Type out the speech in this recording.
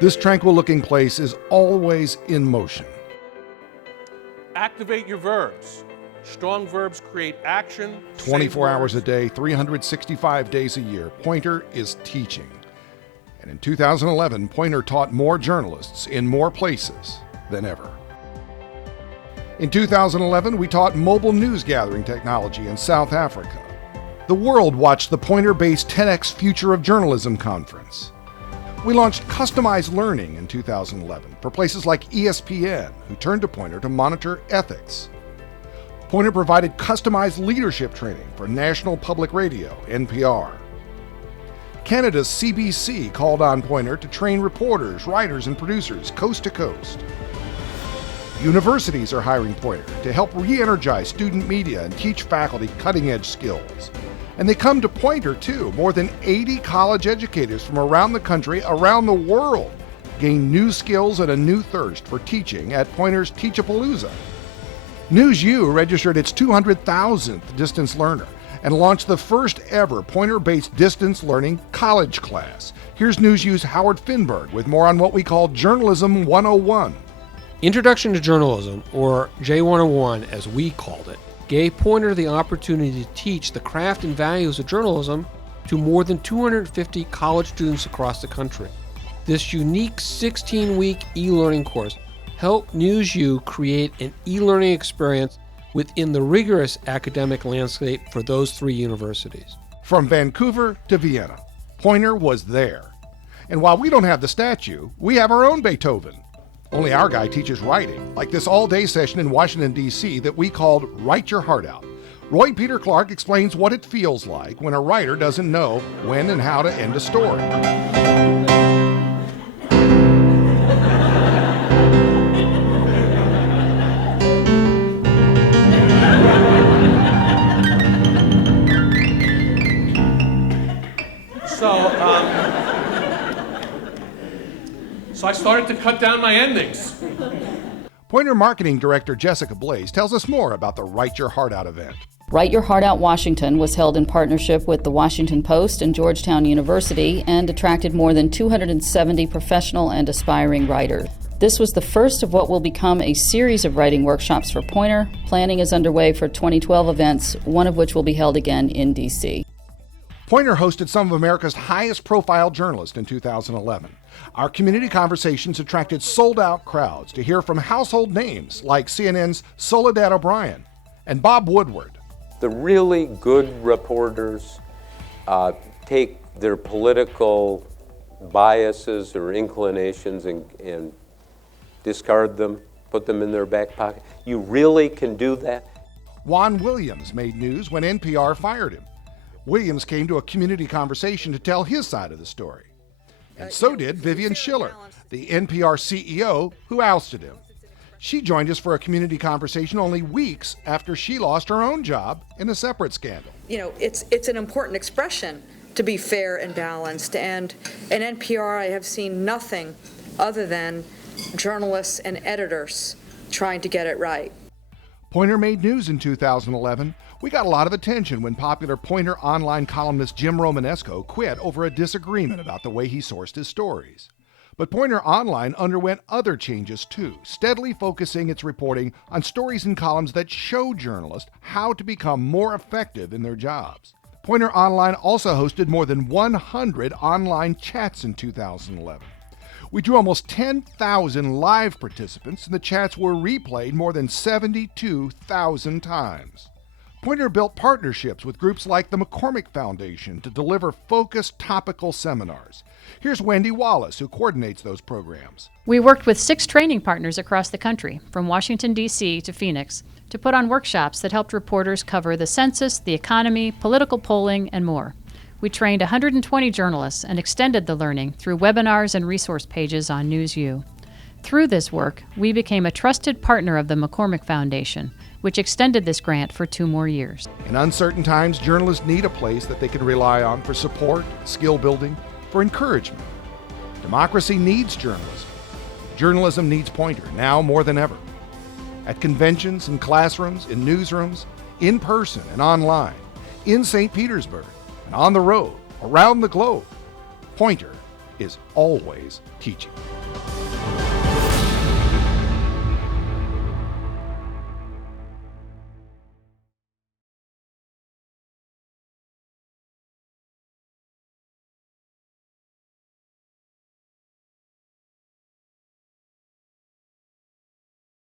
This tranquil-looking place is always in motion. Activate your verbs. Strong verbs create action. 24 hours a day, 365 days a year, Poynter is teaching. And in 2011, Poynter taught more journalists in more places than ever. In 2011, we taught mobile news gathering technology in South Africa. The world watched the Poynter-based 10X Future of Journalism conference. We launched customized learning in 2011 for places like ESPN, who turned to Poynter to monitor ethics. Poynter provided customized leadership training for National Public Radio, NPR. Canada's CBC called on Poynter to train reporters, writers, and producers coast to coast. Universities are hiring Poynter to help re-energize student media and teach faculty cutting-edge skills. And they come to Poynter, too. More than 80 college educators from around the country, around the world, gain new skills and a new thirst for teaching at Poynter's Teachapalooza. NewsU registered its 200,000th distance learner and launched the first ever Poynter-based distance learning college class. Here's NewsU's Howard Finberg with more on what we call Journalism 101. Introduction to Journalism, or J101 as we called it, gave Poynter the opportunity to teach the craft and values of journalism to more than 250 college students across the country. This unique 16-week e-learning course helped NewsU create an e-learning experience within the rigorous academic landscape for those three universities. From Vancouver to Vienna, Poynter was there. And while we don't have the statue, we have our own Beethoven. Only our guy teaches writing, like this all-day session in Washington, D.C. that we called Write Your Heart Out. Roy Peter Clark explains what it feels like when a writer doesn't know when and how to end a story. So I started to cut down my endings. Poynter Marketing Director Jessica Blaze tells us more about the Write Your Heart Out event. Write Your Heart Out Washington was held in partnership with the Washington Post and Georgetown University and attracted more than 270 professional and aspiring writers. This was the first of what will become a series of writing workshops for Poynter. Planning is underway for 2012 events, one of which will be held again in D.C. Poynter hosted some of America's highest profile journalists in 2011. Our community conversations attracted sold-out crowds to hear from household names like CNN's Soledad O'Brien and Bob Woodward. The really good reporters take their political biases or inclinations and discard them, put them in their back pocket. You really can do that? Juan Williams made news when NPR fired him. Williams came to a community conversation to tell his side of the story. And so did Vivian Schiller, the NPR CEO who ousted him. She joined us for a community conversation only weeks after she lost her own job in a separate scandal. You know, it's an important expression to be fair and balanced, and in NPR I have seen nothing other than journalists and editors trying to get it right. Poynter made news in 2011. We got a lot of attention when popular Poynter online columnist Jim Romanesco quit over a disagreement about the way he sourced his stories. But Poynter Online underwent other changes too, steadily focusing its reporting on stories and columns that show journalists how to become more effective in their jobs. Poynter Online also hosted more than 100 online chats in 2011. We drew almost 10,000 live participants, and the chats were replayed more than 72,000 times. Poynter built partnerships with groups like the McCormick Foundation to deliver focused topical seminars. Here's Wendy Wallace, who coordinates those programs. We worked with 6 training partners across the country, from Washington, D.C. to Phoenix, to put on workshops that helped reporters cover the census, the economy, political polling, and more. We trained 120 journalists and extended the learning through webinars and resource pages on NewsU. Through this work, we became a trusted partner of the McCormick Foundation, which extended this grant for 2 more years. In uncertain times, journalists need a place that they can rely on for support, skill building, for encouragement. Democracy needs journalism. Journalism needs Poynter, now more than ever. At conventions and classrooms, in newsrooms, in person and online, in St. Petersburg, and on the road, around the globe, Poynter is always teaching.